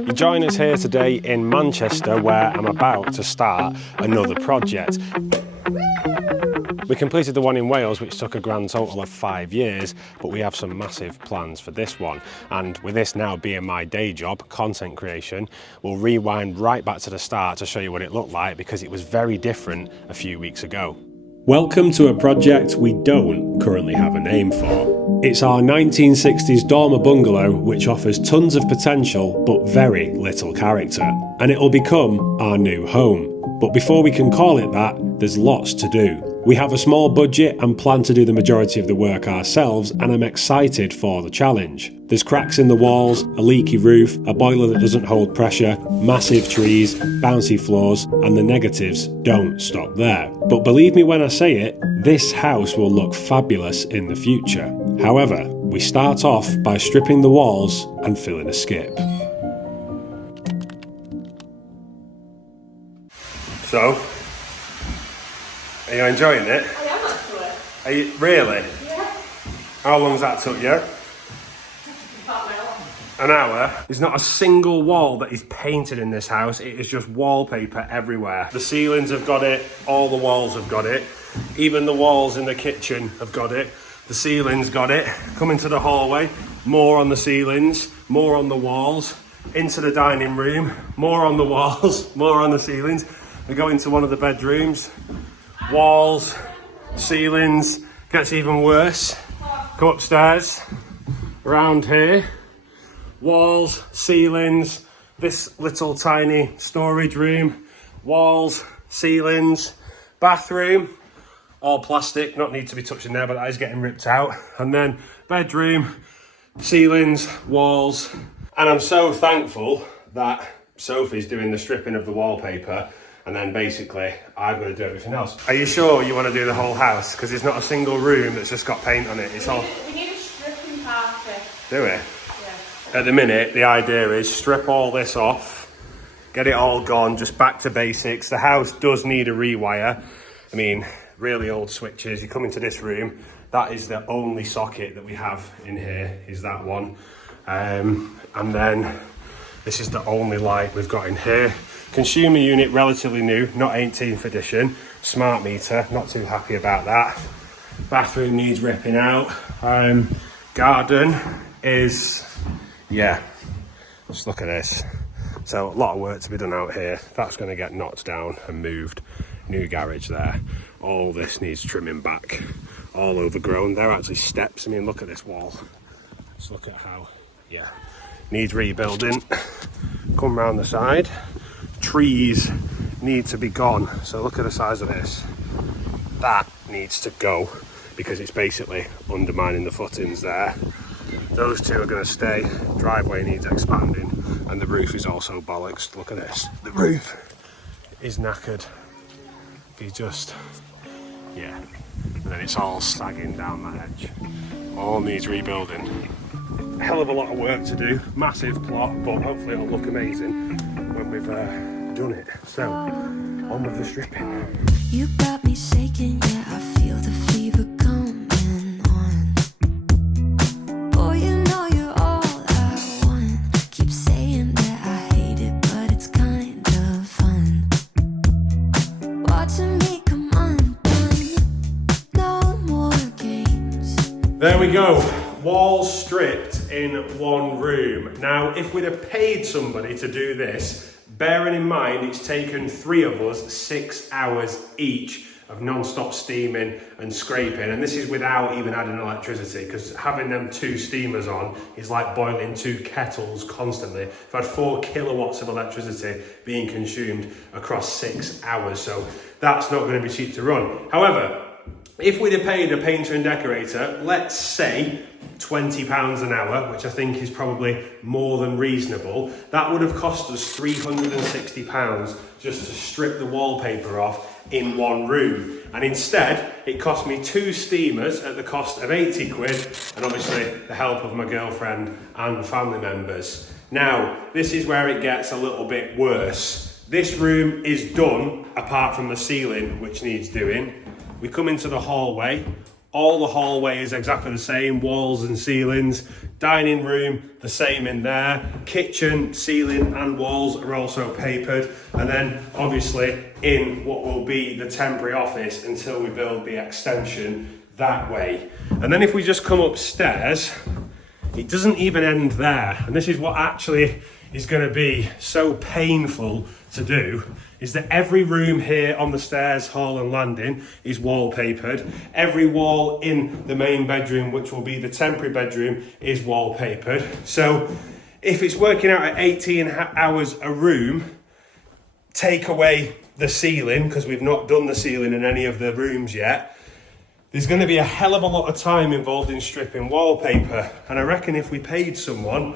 You join us here today in Manchester, where I'm about to start another project. We completed the one in Wales, which took a grand total of 5 years, but we have some massive plans for this one. And with this now being my day job, content creation, we'll rewind right back to the start to show you what it looked like, because it was very different a few weeks ago. Welcome to a project we don't currently have a name for. It's our 1960s dormer bungalow, which offers tons of potential but very little character, and it'll become our new home. But before we can call it that, there's lots to do. We have a small budget and plan to do the majority of the work ourselves, and I'm excited for the challenge. There's cracks in the walls, a leaky roof, a boiler that doesn't hold pressure, massive trees, bouncy floors, and the negatives don't stop there. But believe me when I say it, this house will look fabulous in the future. However, we start off by stripping the walls and filling a skip. So, are you enjoying it? I am actually. Are you really? Yeah. How long's that took you? About an hour. An hour. There's not a single wall that is painted in this house. It is just wallpaper everywhere. The ceilings have got it. All the walls have got it. Even the walls in the kitchen have got it. The ceilings got it. Come into the hallway. More on the ceilings. More on the walls. Into the dining room. More on the walls. More on the ceilings. We go into one of the bedrooms. Walls, ceilings, gets even worse. Come upstairs, around here, walls, ceilings, this little tiny storage room, walls, ceilings, bathroom, all plastic, not need to be touching there, but that is getting ripped out. And then bedroom, ceilings, walls. And I'm so thankful that Sophie's doing the stripping of the wallpaper, and then basically I'm going to do everything else. Are you sure you want to do the whole house? Because there's not a single room that's just got paint on it. It's all. We need a stripping party. Do we? Yeah. At the minute, the idea is strip all this off, get it all gone, just back to basics. The house does need a rewire. I mean, really old switches. You come into this room, that is the only socket that we have in here, is that one. And then this is the only light we've got in here. Consumer unit, relatively new, not 18th edition. Smart meter, not too happy about that. Bathroom needs ripping out. Garden is, yeah, just look at this. So a lot of work to be done out here. That's going to get knocked down and moved. New garage there. All this needs trimming back. All overgrown. They're actually steps. I mean, look at this wall. Let's look at how, yeah, needs rebuilding. Come round the side. Trees need to be gone. So look at the size of this. That needs to go because it's basically undermining the footings there. Those two are going to stay. Driveway needs expanding, and the roof is also bollocks. Look at this. The roof is knackered. You just, yeah. And then it's all sagging down that edge. All needs rebuilding. A hell of a lot of work to do. Massive plot, but hopefully it'll look amazing when we've done it. So, on with the stripping. You got me shaking, yeah, I feel the fever coming on. Oh, you know you're all I want. Keep saying that I hate it, but it's kind of fun. Watching me come undone. No more games. There we go. Walls stripped in one room. Now, if we'd have paid somebody to do this, bearing in mind it's taken 3 of us 6 hours each of non-stop steaming and scraping, and this is without even adding electricity, because having them 2 steamers on is like boiling 2 kettles constantly. I've had 4 kilowatts of electricity being consumed across 6 hours, so that's not going to be cheap to run. However, if we'd have paid a painter and decorator, let's say £20 an hour, which I think is probably more than reasonable, that would have cost us £360 just to strip the wallpaper off in one room. And instead, it cost me 2 steamers at the cost of 80 quid, and obviously the help of my girlfriend and family members. Now, this is where it gets a little bit worse. This room is done, apart from the ceiling, which needs doing. We come into the hallway. All the hallway is exactly the same, walls and ceilings. Dining room, the same in there. Kitchen, ceiling and walls are also papered. And then obviously in what will be the temporary office until we build the extension that way. And then if we just come upstairs, it doesn't even end there. And this is what actually is going to be so painful to do, is that every room here on the stairs, hall and landing is wallpapered. Every wall in the main bedroom, which will be the temporary bedroom, is wallpapered. So if it's working out at 18 hours a room, take away the ceiling, because we've not done the ceiling in any of the rooms yet, there's going to be a hell of a lot of time involved in stripping wallpaper. And I reckon if we paid someone,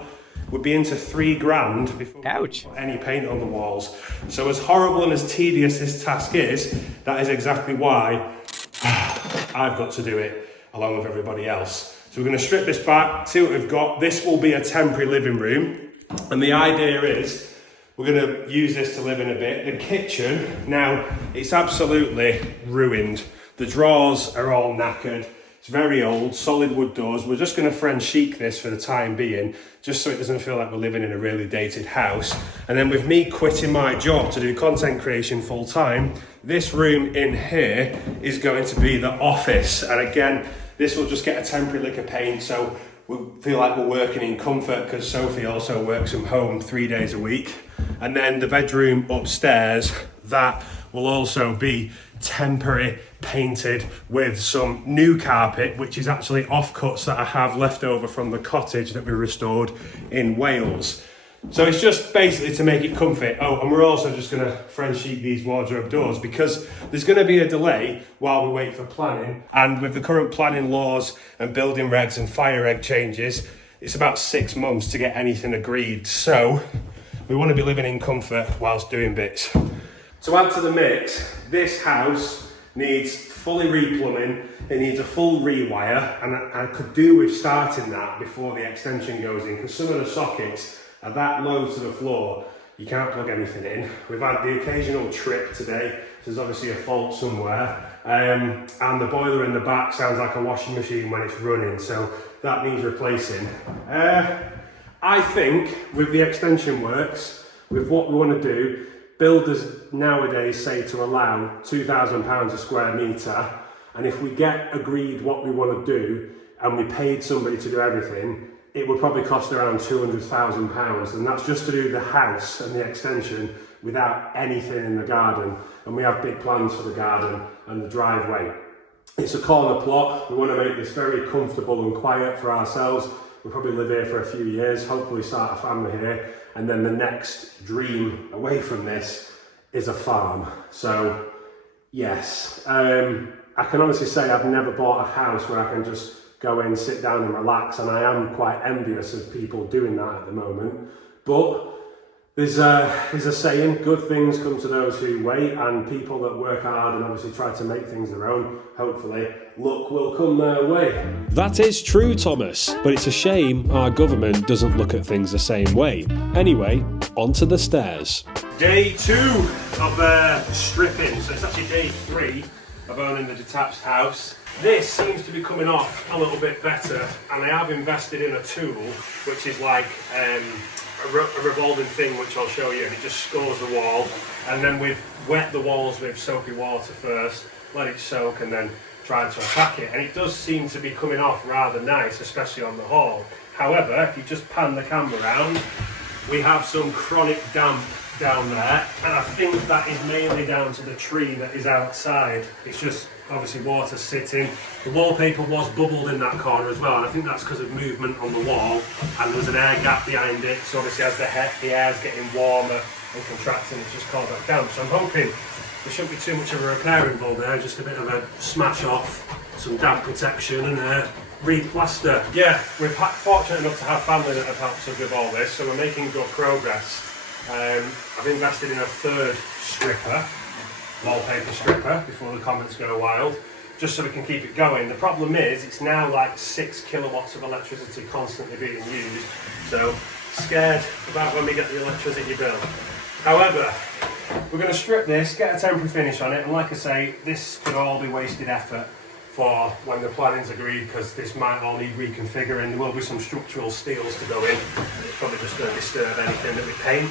would be into $3,000 before Ouch. any paint on the walls. So as horrible and as tedious this task is, that is exactly why I've got to do it along with everybody else. So we're going to strip this back, see what we've got. This will be a temporary living room. And the idea is we're going to use this to live in a bit. The kitchen, now it's absolutely ruined. The drawers are all knackered. It's very old, solid wood doors. We're just going to French chic this for the time being, just so it doesn't feel like we're living in a really dated house. And then with me quitting my job to do content creation full time, this room in here is going to be the office. And again, this will just get a temporary lick of paint, so we'll feel like we're working in comfort, because Sophie also works from home 3 days a week. And then the bedroom upstairs, that will also be temporary painted with some new carpet, which is actually offcuts that I have left over from the cottage that we restored in Wales. So it's just basically to make it comfy. Oh, and we're also just going to French sheet these wardrobe doors, because there's going to be a delay while we wait for planning. And with the current planning laws and building regs and fire reg changes, it's about 6 months to get anything agreed. So we want to be living in comfort whilst doing bits. To add to the mix, this house needs fully replumbing, it needs a full rewire, and I could do with starting that before the extension goes in, because some of the sockets are that low to the floor, you can't plug anything in. We've had the occasional trip today, so there's obviously a fault somewhere, and the boiler in the back sounds like a washing machine when it's running, so that needs replacing. I think with the extension works, with what we want to do, builders nowadays say to allow £2,000 a square metre, and if we get agreed what we want to do and we paid somebody to do everything, it would probably cost around £200,000, and that's just to do the house and the extension without anything in the garden. And we have big plans for the garden and the driveway. It's a corner plot. We want to make this very comfortable and quiet for ourselves. We'll probably live here for a few years, hopefully start a family here, and then the next dream away from this is a farm. So yes, I can honestly say I've never bought a house where I can just go in, sit down and relax, and I am quite envious of people doing that at the moment. But there's a saying, good things come to those who wait, and people that work hard and obviously try to make things their own, hopefully luck will come their way. That is true, Thomas, but it's a shame our government doesn't look at things the same way. Anyway, onto the stairs. Day 2 of stripping, so it's actually day 3 of owning the detached house. This seems to be coming off a little bit better, and I have invested in a tool which is like a revolving thing, which I'll show you, and it just scores the wall, and then we've wet the walls with soapy water first, let it soak, and then try to attack it, and it does seem to be coming off rather nice, especially on the hall. However, if you just pan the camera around, we have some chronic damp down there, and I think that is mainly down to the tree that is outside. It's just obviously water sitting. The wallpaper was bubbled in that corner as well, and I think that's because of movement on the wall, and there's an air gap behind it, so obviously as the air's getting warmer and contracting, it's just caused that damp. So I'm hoping there shouldn't be too much of a repair involved there, just a bit of a smash off, some damp protection, and re-plaster. Yeah, we're fortunate enough to have family that have helped us with all this, so we're making good progress. I've invested in a third stripper, wallpaper stripper, before the comments go wild, just so we can keep it going. The problem is it's now like 6 kilowatts of electricity constantly being used, so scared about when we get the electricity bill. However, we're going to strip this, get a temporary finish on it, and like I say, this could all be wasted effort for when the planning's agreed, because this might all need reconfiguring. There will be some structural steels to go in. It's probably just going to disturb anything that we paint.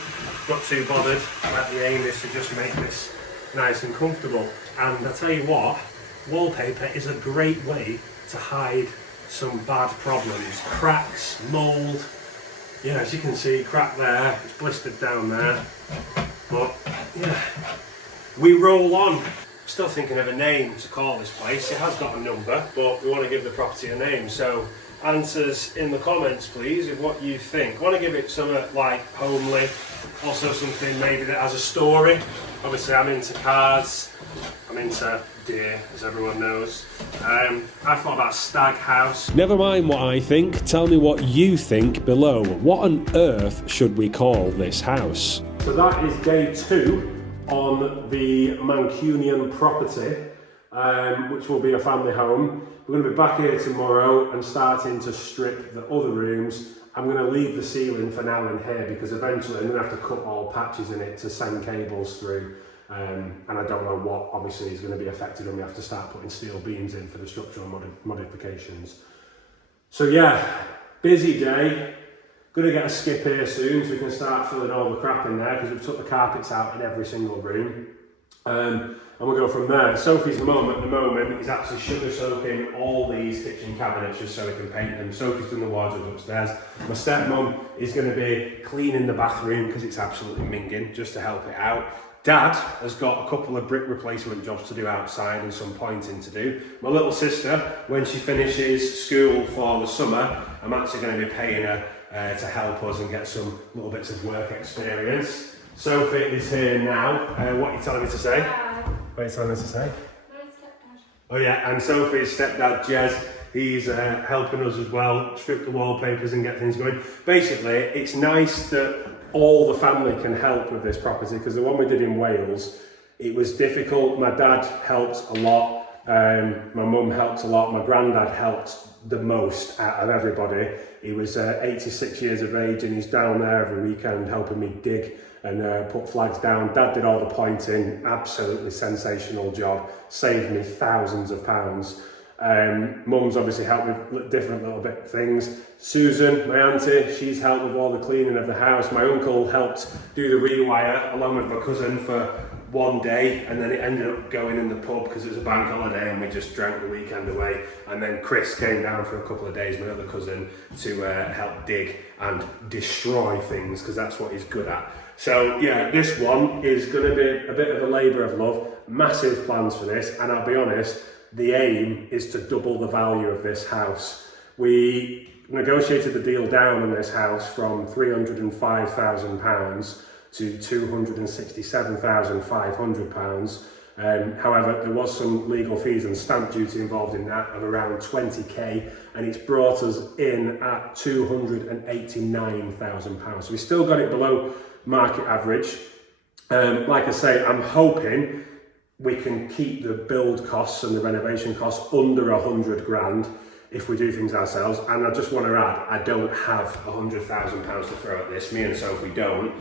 Not too bothered, but the aim is to just make this nice and comfortable. And I tell you what, wallpaper is a great way to hide some bad problems. Cracks, mould, yeah, as you can see, crack there, it's blistered down there. But yeah, we roll on. Still thinking of a name to call this place. It has got a number, but we want to give the property a name. So answers in the comments, please, of what you think. I want to give it some like homely, also something maybe that has a story. Obviously, I'm into cars. I'm into deer, as everyone knows. I thought about stag house. Never mind what I think, tell me what you think below. What on earth should we call this house? So that is day 2 on the Mancunian property, which will be a family home. We're going to be back here tomorrow and starting to strip the other rooms. I'm going to leave the ceiling for now in here because eventually I'm going to have to cut all patches in it to send cables through. And I don't know what obviously is going to be affected when we have to start putting steel beams in for the structural modifications. So yeah, busy day. Going to get a skip here soon so we can start filling all the crap in there because we've took the carpets out in every single room. And we'll go from there. Sophie's mum at the moment is actually sugar soaking all these kitchen cabinets just so we can paint them. Sophie's done the wardrobe upstairs. My stepmum is going to be cleaning the bathroom because it's absolutely minging just to help it out. Dad has got a couple of brick replacement jobs to do outside and some pointing to do. My little sister, when she finishes school for the summer, I'm actually going to be paying her to help us and get some little bits of work experience. Sophie is here now. What are you telling me to say? What are you telling me to say? Oh yeah, and Sophie's stepdad, Jez, he's helping us as well, strip the wallpapers and get things going. Basically, it's nice that all the family can help with this property because the one we did in Wales, it was difficult. My dad helped a lot, my mum helped a lot, my granddad helped the most out of everybody. He was 86 years of age and he's down there every weekend helping me dig and put flags down. Dad did all the pointing, absolutely sensational job, saved me thousands of pounds. Mum's obviously helped with different little bit things. Susan, my auntie, she's helped with all the cleaning of the house. My uncle helped do the rewire along with my cousin for one day, and then it ended up going in the pub because it was a bank holiday and we just drank the weekend away. And then Chris came down for a couple of days, my other cousin, to help dig and destroy things because that's what he's good at. So yeah, this one is going to be a bit of a labour of love. Massive plans for this, and I'll be honest, the aim is to double the value of this house. We negotiated the deal down on this house from £305,000 to £267,500. However, there was some legal fees and stamp duty involved in that of around 20k, and it's brought us in at £289,000. So we still got it below market average. Like I say, I'm hoping we can keep the build costs and the renovation costs under 100 grand if we do things ourselves. And I just want to add, I don't have £100,000 to throw at this. Me and Sophie don't.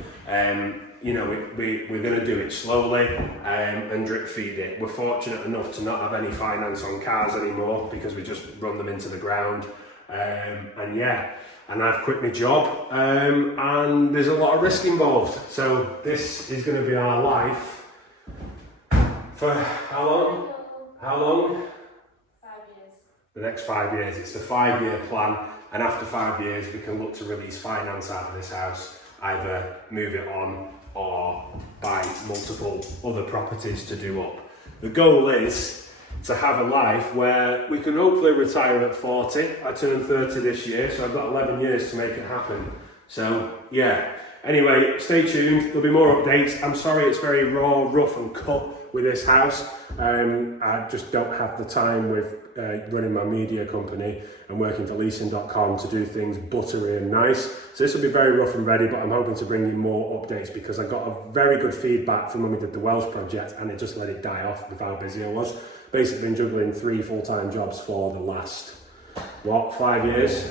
You know, we're going to do it slowly and drip feed it. We're fortunate enough to not have any finance on cars anymore because we just run them into the ground. And yeah, and I've quit my job and there's a lot of risk involved. So this is going to be our life. For how long? How long? 5 years. The next 5 years. It's a 5-year plan, and after 5 years we can look to release finance out of this house, either move it on or buy multiple other properties to do up. The goal is to have a life where we can hopefully retire at 40. I turn 30 this year, so I've got 11 years to make it happen. So yeah, anyway, stay tuned, there'll be more updates. I'm sorry it's very raw, rough and cut with this house. I just don't have the time with running my media company and working for leasing.com to do things buttery and nice. So this will be very rough and ready, but I'm hoping to bring you more updates because I got a very good feedback from when we did the Welsh project and it just let it die off with how busy I was. Basically been juggling 3 full-time jobs for the last, 5 years?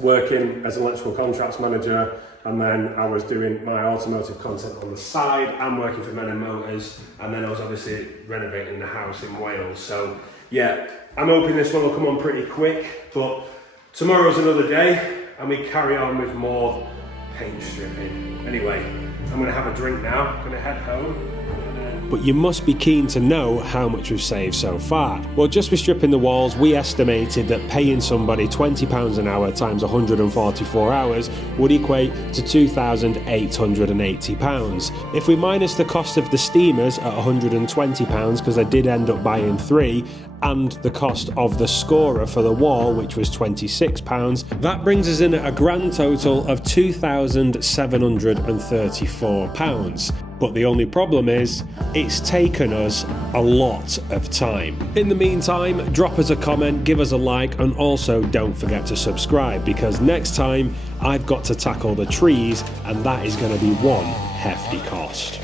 Working as an electrical contracts manager, and then I was doing my automotive content on the side and working for Men and Motors, and then I was obviously renovating the house in Wales. So Yeah, I'm hoping this one will come on pretty quick, but tomorrow's another day and we carry on with more paint stripping. Anyway, I'm gonna have a drink now, I'm gonna head home. But you must be keen to know how much we've saved so far. Well, just with stripping the walls, we estimated that paying somebody £20 an hour times 144 hours would equate to £2,880. If we minus the cost of the steamers at £120, because I did end up buying 3, and the cost of the scorer for the wall, which was £26, that brings us in at a grand total of £2,734. But the only problem is, it's taken us a lot of time. In the meantime, drop us a comment, give us a like, and also don't forget to subscribe, because next time I've got to tackle the trees, and that is going to be one hefty cost.